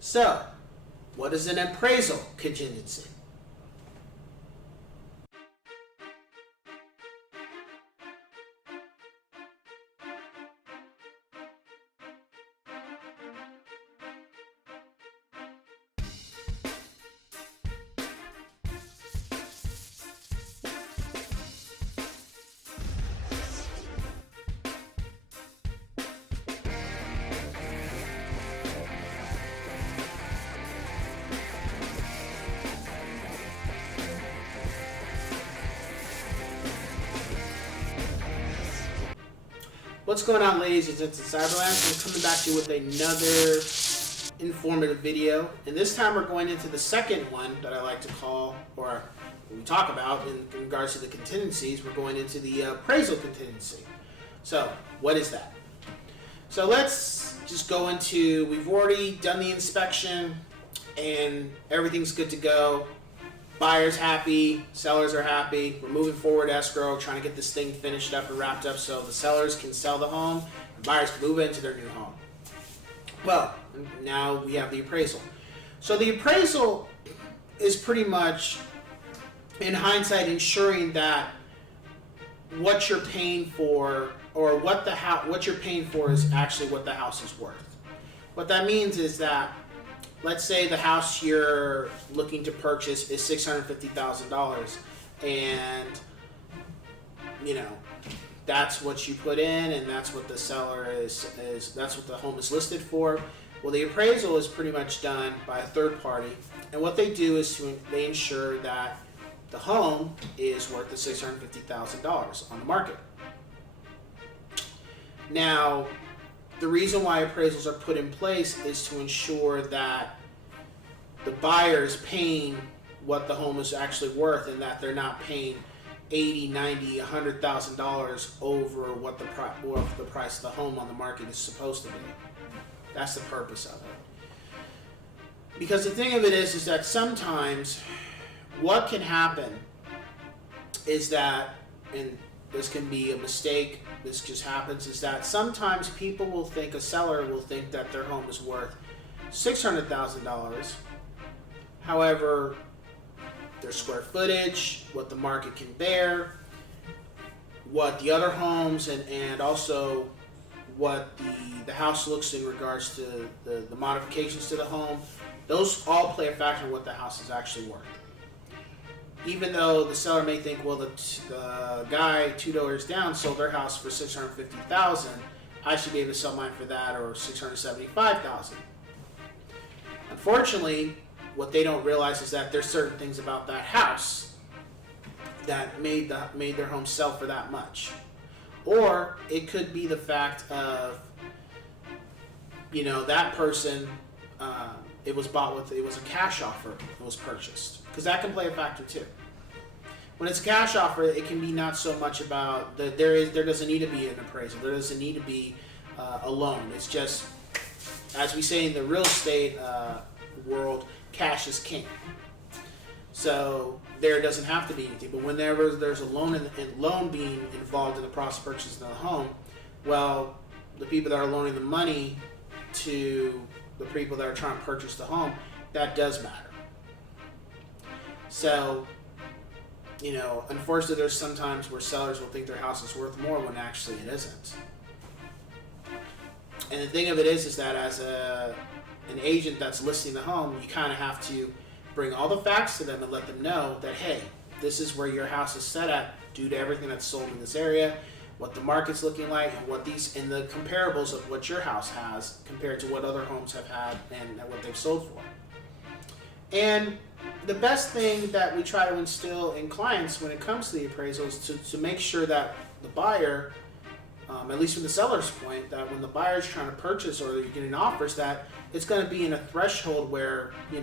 So, what is an appraisal contingency? What's going on, ladies and gents of Cyberland? I'm coming back to you with another informative video, and this time we're going into the second one that I like to call, or we talk about in regards to the contingencies. We're going into the appraisal contingency. So, what is that? So let's just go into, we've already done the inspection and everything's good to go. Buyer's happy, sellers are happy. We're moving forward escrow, trying to get this thing finished up and wrapped up so the sellers can sell the home and buyers can move into their new home. Well, now we have the appraisal. So the appraisal is pretty much, in hindsight, ensuring that what you're paying for, or what you're paying for, is actually what the house is worth. What that means is that, let's say the house you're looking to purchase is $650,000, and that's what you put in, and that's what the seller is that's what the home is listed for. Well, the appraisal is pretty much done by a third party, and what they do is they ensure that the home is worth the $650,000 on the market. Now, the reason why appraisals are put in place is to ensure that the buyer is paying what the home is actually worth, and that they're not paying $80,000, $90,000, $100,000 over what the price of the home on the market is supposed to be. That's the purpose of it. Because the thing of it is that sometimes what can happen is that, and this can be a mistake, this just happens, is that sometimes people will think, a seller will think that their home is worth $600,000. However, their square footage, what the market can bear, what the other homes, and also what the house looks in regards to the modifications to the home, those all play a factor in what the house is actually worth. Even though the seller may think, well, the guy 2 doors down sold their house for $650,000, I should be able to sell mine for that, or $675,000. Unfortunately, what they don't realize is that there's certain things about that house that made their home sell for that much. Or it could be the fact of, that person, it was a cash offer that was purchased, because that can play a factor too. When it's a cash offer, it can be not so much about there doesn't need to be an appraisal, there doesn't need to be a loan. It's just, as we say in the real estate world, cash is king. So there doesn't have to be anything. But whenever there's a loan loan being involved in the process of purchasing the home, well, the people that are loaning the money to the people that are trying to purchase the home, that does matter. So, unfortunately, there's sometimes where sellers will think their house is worth more when actually it isn't. And the thing of it is that as an agent that's listing the home, you kind of have to bring all the facts to them and let them know that, hey, this is where your house is set at due to everything that's sold in this area, what the market's looking like, and the comparables of what your house has compared to what other homes have had and what they've sold for. And the best thing that we try to instill in clients when it comes to the appraisal is to make sure that the buyer, at least from the seller's point, that when the buyer's trying to purchase or you're getting offers, that it's going to be in a threshold where, you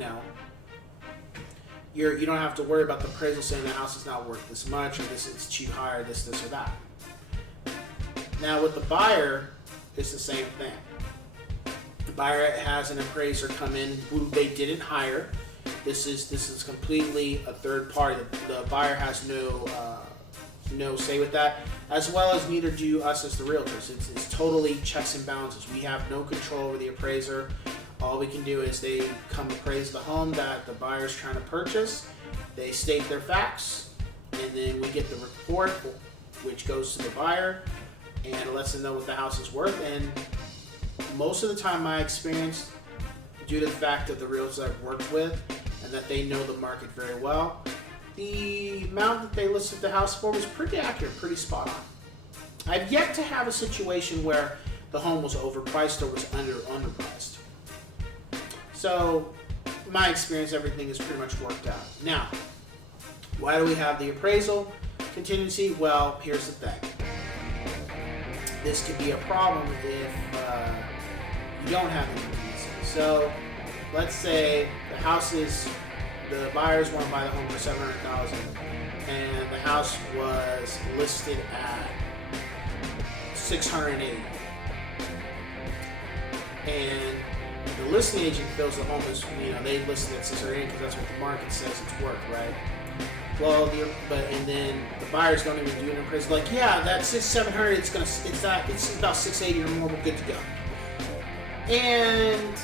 don't have to worry about the appraisal saying the house is not worth this much, or this is too high, or this or that. Now with the buyer, it's the same thing. The buyer has an appraiser come in who they didn't hire. This is completely a third party. The buyer has no say with that, as well as neither do us as the realtors. It's totally checks and balances. We have no control over the appraiser. All we can do is they come appraise the home that the buyer's trying to purchase. They state their facts, and then we get the report, which goes to the buyer, and it lets them know what the house is worth. And most of the time, my experience, due to the fact that the realtors I've worked with and that they know the market very well, the amount that they listed the house for was pretty accurate, pretty spot on. I've yet to have a situation where the home was overpriced or was underpriced. So, in my experience, everything is pretty much worked out. Now, why do we have the appraisal contingency? Well, here's the thing. This could be a problem if you don't have the contingency. So, let's say the buyers want to buy the home for $700,000, and the house was listed at $680,000, and the listing agent feels the home is, they listed at $680,000 because that's what the market says it's worth, right? Well, and then the buyers don't even do an appraisal. Like, yeah, that's $700,000. It's about $680,000 or more. We're good to go. And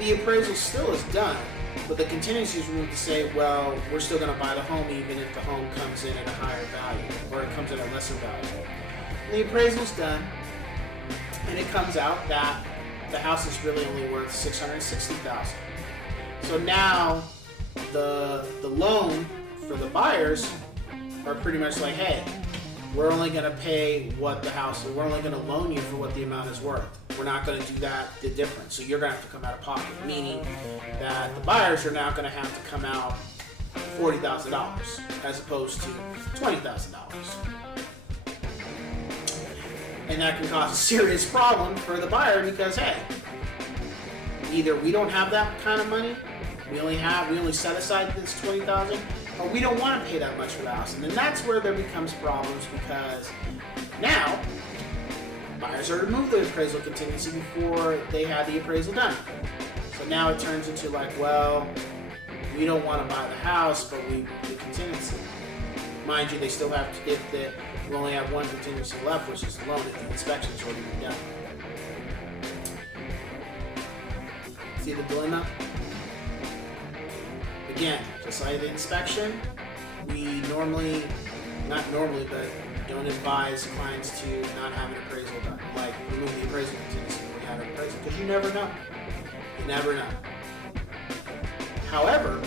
the appraisal still is done, but the contingency is removed to say, well, we're still going to buy the home even if the home comes in at a higher value or it comes in at lesser value. And the appraisal's done, and it comes out that the house is really only worth $660,000. So now the loan for the buyers are pretty much like, hey, we're only going to pay what the house, we're only going to loan you for what the amount is worth. We're not going to do the difference. So you're going to have to come out of pocket, meaning that the buyers are now going to have to come out $40,000 as opposed to $20,000. And that can cause a serious problem for the buyer because, hey, either we don't have that kind of money, we only set aside this $20,000, or we don't want to pay that much for the house. And then that's where there becomes problems because now buyers are removed the appraisal contingency before they had the appraisal done. So now it turns into like, well, we don't want to buy the house, but we the contingency. Mind you, they still have to, we only have one contingency left, which is the loan if the inspection's already been done. See the dilemma? Again, just like the inspection, we not normally, but don't advise clients to not have an appraisal done. Like, remove the appraisal contingency when we have an appraisal, because you never know. You never know. However,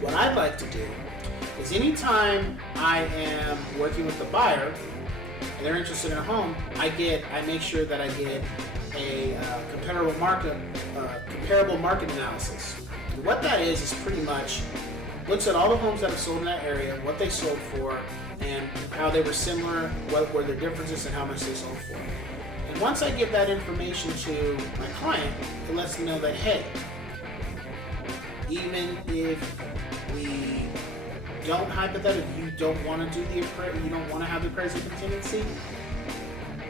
what I'd like to do is anytime I am working with the buyer and they're interested in a home, I make sure that I get a comparable market analysis. And what that is pretty much looks at all the homes that have sold in that area, what they sold for, and how they were similar, what were their differences, and how much they sold for. And once I give that information to my client, it lets them know that, hey, even if we don't you don't want to do you don't want to have the appraisal contingency,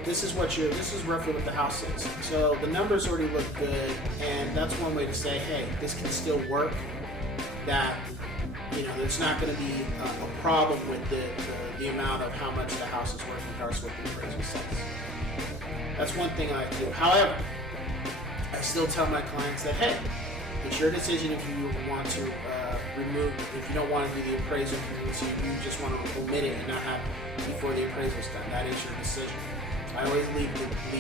this is roughly what the house is. So the numbers already look good, and that's one way to say, hey, this can still work. That there's not going to be a problem with the amount of how much the house is worth in regards to what the appraisal says. That's one thing I like to do. However, I still tell my clients that, hey, it's your decision if you want to if you don't want to do the appraisal contingency, if you just want to omit it and not have it before the appraisal is done. That is your decision. I always leave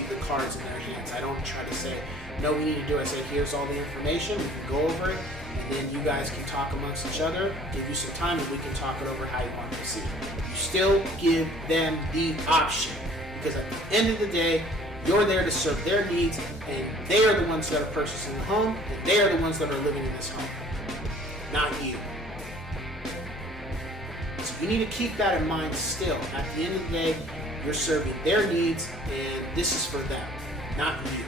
the cards in their hands. I don't try to say, no, we need to do it. I say, here's all the information, we can go over it, and then you guys can talk amongst each other, give you some time, and we can talk it over how you want to proceed. You still give them the option, because at the end of the day, you're there to serve their needs, and they are the ones that are purchasing the home, and they are the ones that are living in this home, not you. So you need to keep that in mind still. At the end of the day, you're serving their needs, and this is for them, not you.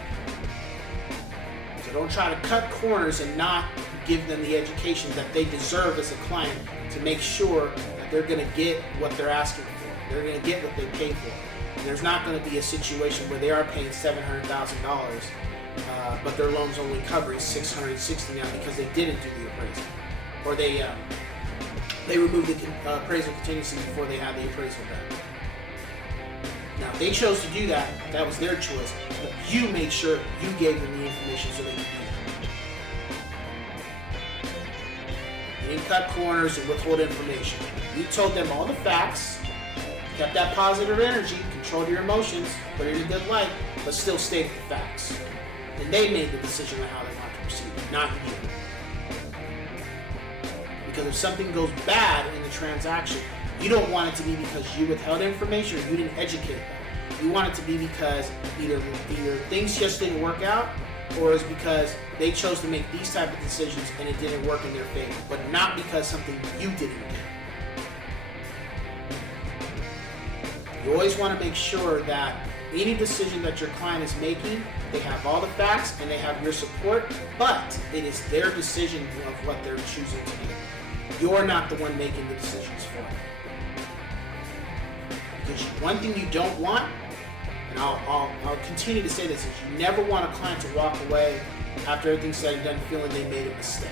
So don't try to cut corners and not give them the education that they deserve as a client to make sure that they're going to get what they're asking for. They're going to get what they pay for. And there's not going to be a situation where they are paying $700,000, but their loan's only covering $660,000 now because they didn't do the appraisal, or they removed the appraisal contingency before they had the appraisal done. Now, if they chose to do that, that was their choice, but you made sure you gave them the information so they could do that. and cut corners and withhold information. You told them all the facts, kept that positive energy, controlled your emotions, put it in a good light, but still stated the facts. And they made the decision on how they want to proceed, not you. Because if something goes bad in the transaction, you don't want it to be because you withheld information or you didn't educate them. You want it to be because either things just didn't work out, or it's because they chose to make these type of decisions and it didn't work in their favor, but not because something you didn't do. You always want to make sure that any decision that your client is making, they have all the facts and they have your support, but it is their decision of what they're choosing to do. You're not the one making the decisions for them. Because one thing you don't want, and I'll continue to say this, is you never want a client to walk away after everything's said and done feeling they made a mistake.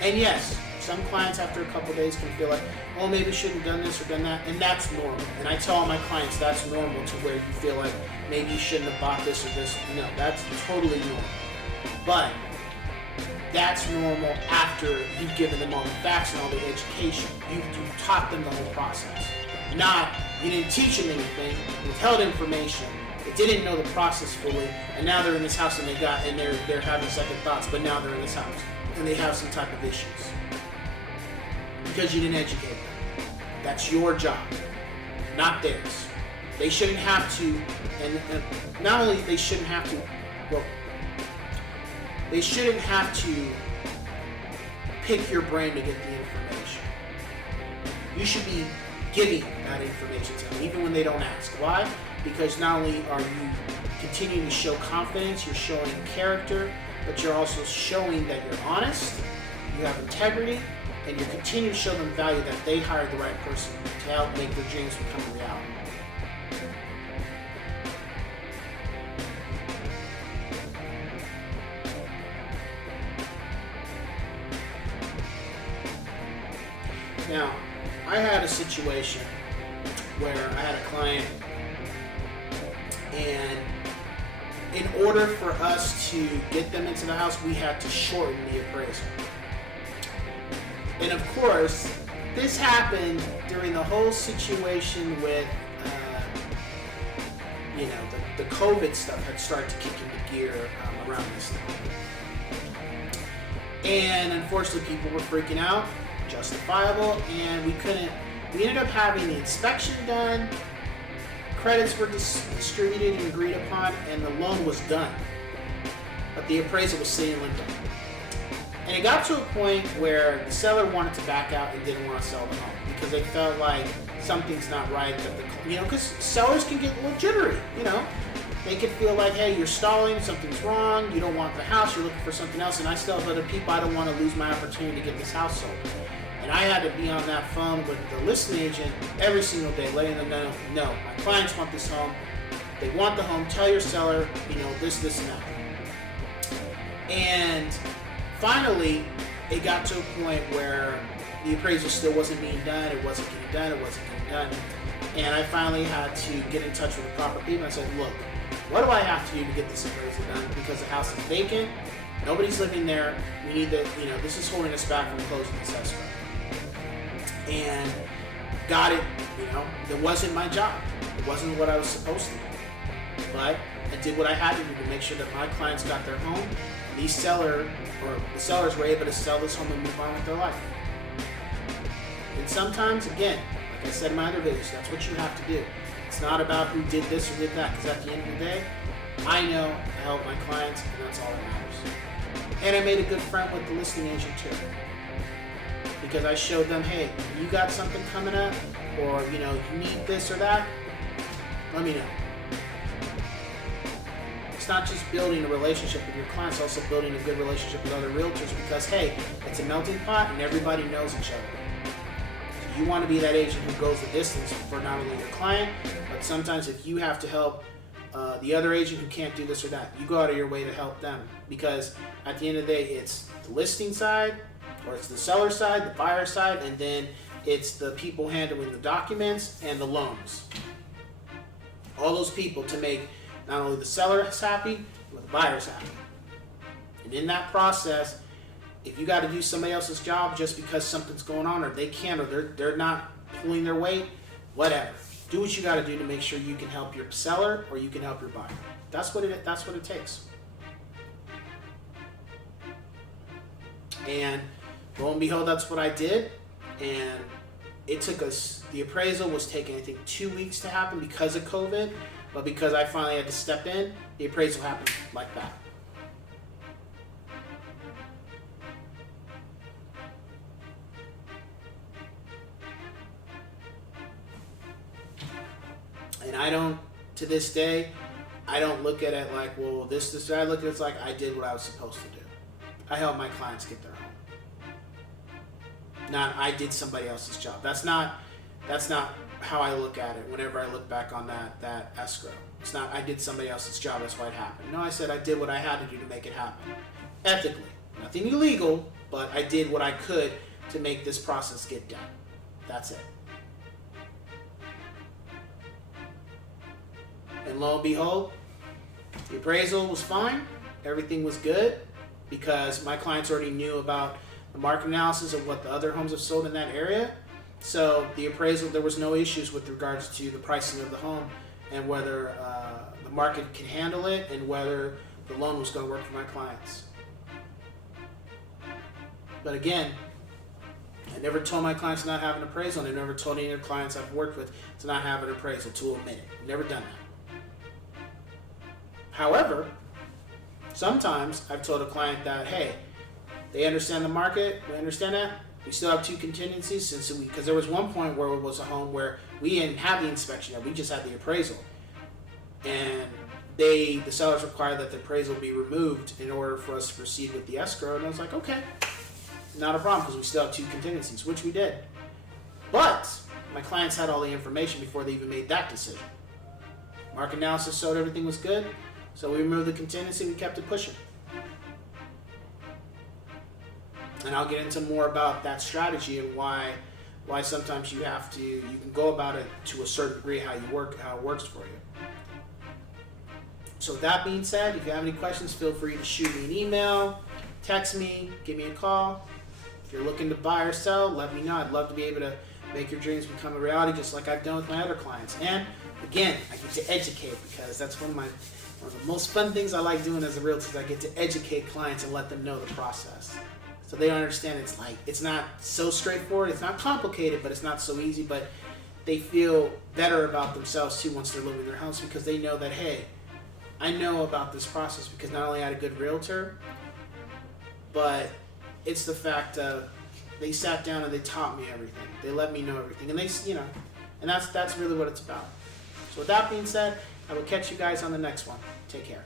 And yes, some clients after a couple of days can feel like, oh, maybe shouldn't have done this or done that, and that's normal. And I tell all my clients that's normal, to where you feel like maybe you shouldn't have bought this or this. No, that's totally normal. But that's normal after you've given them all the facts and all the education. You've taught them the whole process. Not, you didn't teach them anything, withheld information, they didn't know the process fully, and now they're in this house and they're having second thoughts, but now they're in this house and they have some type of issues. Because you didn't educate them. That's your job, not theirs. They shouldn't have to, and not only they shouldn't have to, well, they shouldn't have to pick your brain to get the information. You should be giving that information to them, even when they don't ask. Why? Because not only are you continuing to show confidence, you're showing character, but you're also showing that you're honest, you have integrity, and you continue to show them value that they hired the right person to help make their dreams become a reality. Now, I had a situation where I had a client, and in order for us to get them into the house, we had to shorten the appraisal. And of course, this happened during the whole situation with, the COVID stuff had started to kick into gear around this time. And unfortunately, people were freaking out, justifiable, and we ended up having the inspection done, credits were distributed and agreed upon, and the loan was done. But the appraisal was sitting in limbo. And it got to a point where the seller wanted to back out and didn't want to sell the home because they felt like something's not right. Because sellers can get a little jittery, They could feel like, hey, you're stalling, something's wrong, you don't want the house, you're looking for something else, and I still have other people, I don't want to lose my opportunity to get this house sold. And I had to be on that phone with the listing agent every single day, letting them know, no, my clients want this home, they want the home, tell your seller, this, and that. And finally, it got to a point where the appraisal still wasn't being done, it wasn't getting done. And I finally had to get in touch with the proper people and I said, look, what do I have to do to get this appraisal done? Because the house is vacant, nobody's living there, we need to, this is holding us back from closing this escrow. And got it, it wasn't my job. It wasn't what I was supposed to do. But I did what I had to do to make sure that my clients got their home. The sellers were able to sell this home and move on with their life. And sometimes, again, like I said in my other videos, that's what you have to do. It's not about who did this or did that, because at the end of the day, I know I help my clients, and that's all that matters. And I made a good friend with the listing agent too. Because I showed them, hey, you got something coming up, or you need this or that, let me know. It's not just building a relationship with your clients, also building a good relationship with other realtors, because hey, it's a melting pot and everybody knows each other. So you want to be that agent who goes the distance for not only your client, but sometimes if you have to help the other agent who can't do this or that, you go out of your way to help them, because at the end of the day, it's the listing side, or it's the seller side, the buyer side, and then it's the people handling the documents and the loans. All those people to make not only the seller is happy, but the buyer's happy. And in that process, if you got to do somebody else's job just because something's going on, or they can't, or they're not pulling their weight, whatever. Do what you got to do to make sure you can help your seller or you can help your buyer. That's what it takes. And lo and behold, that's what I did. And it took us, the appraisal was taking, I think, 2 weeks to happen because of COVID. But because I finally had to step in, the appraisal happened like that. And I don't, to this day, I don't look at it like, well, this. I look at it like I did what I was supposed to do. I helped my clients get their home. Not I did somebody else's job. That's not how I look at it whenever I look back on that escrow. It's not I did somebody else's job, that's why it happened. No, I said I did what I had to do to make it happen. Ethically. Nothing illegal, but I did what I could to make this process get done. That's it. And lo and behold, the appraisal was fine. Everything was good because my clients already knew about the market analysis of what the other homes have sold in that area. So the appraisal, there was no issues with regards to the pricing of the home and whether the market can handle it and whether the loan was going to work for my clients. But again, I never told my clients to not have an appraisal, and I never told any of the clients I've worked with to not have an appraisal, to omit it. Never done that. However, sometimes I've told a client that, hey, they understand the market, we understand that, we still have 2 contingencies, because there was one point where it was a home where we didn't have the inspection yet, we just had the appraisal. And the sellers required that the appraisal be removed in order for us to proceed with the escrow, and I was like, okay, not a problem, because we still have 2 contingencies, which we did. But my clients had all the information before they even made that decision. Market analysis showed everything was good, so we removed the contingency, we kept it pushing. And I'll get into more about that strategy and why sometimes you can go about it to a certain degree how it works for you. So with that being said, if you have any questions, feel free to shoot me an email, text me, give me a call. If you're looking to buy or sell, let me know. I'd love to be able to make your dreams become a reality, just like I've done with my other clients. And again, I get to educate, because that's one of the most fun things I like doing as a realtor is I get to educate clients and let them know the process. So they understand it's not so straightforward, it's not complicated, but it's not so easy, but they feel better about themselves too once they're living in their house, because they know that, hey, I know about this process because not only I had a good realtor, but it's the fact of they sat down and they taught me everything. They let me know everything, and and that's really what it's about. So with that being said, I will catch you guys on the next one. Take care.